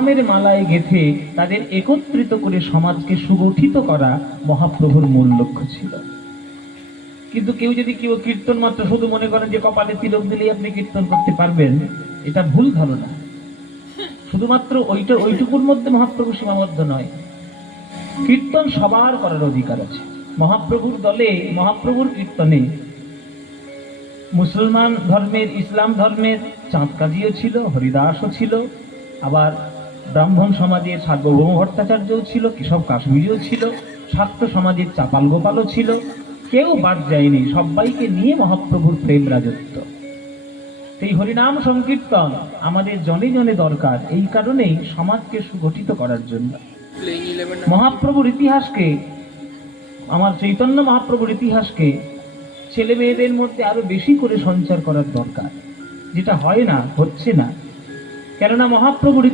নামের মালায় গেঁথে তাদের একত্রিত করে সমাজকে সুগঠিত করা মহাপ্রভুর মূল লক্ষ্য ছিল। কিন্তু কেউ যদি কেউ কীর্তন মাত্র শুধু মনে করেন যে কপালে তিলক দিলেই আপনি কীর্তন করতে পারবেন, এটা ভুল ধারণা। শুধুমাত্র ওইটুকুর মধ্যে মহাপ্রভু সীমাবদ্ধ নয়, কীর্তন সবার করার অধিকার আছে। মহাপ্রভুর দলে, মহাপ্রভুর কীর্তনে মুসলমান ধর্মের, ইসলাম ধর্মের চাঁদ কাজীও ছিল, হরিদাসও ছিল, আবার ব্রাহ্মণ সমাজের সার্বভৌম ভট্টাচার্যও ছিল, কেশব কাশ্মীরিও ছিল, শাক্ত সমাজের চাপাল গোপালও ছিল, কেউ বাদ যায়নি। সবাইকে নিয়ে মহাপ্রভুর প্রেম রাজত্ব। এই হরিনাম সংকীর্তন আমাদের জনে জনে দরকার, এই কারণেই সমাজকে সুগঠিত করার জন্য। মহাপ্রভুর ইতিহাসকে, আমার চৈতন্য মহাপ্রভুর ইতিহাসকে ছেলে মেয়েদের মধ্যে আরো বেশি করে সঞ্চার করার দরকার, যেটা হয় না, হচ্ছে না। কেননা মহাপ্রভুর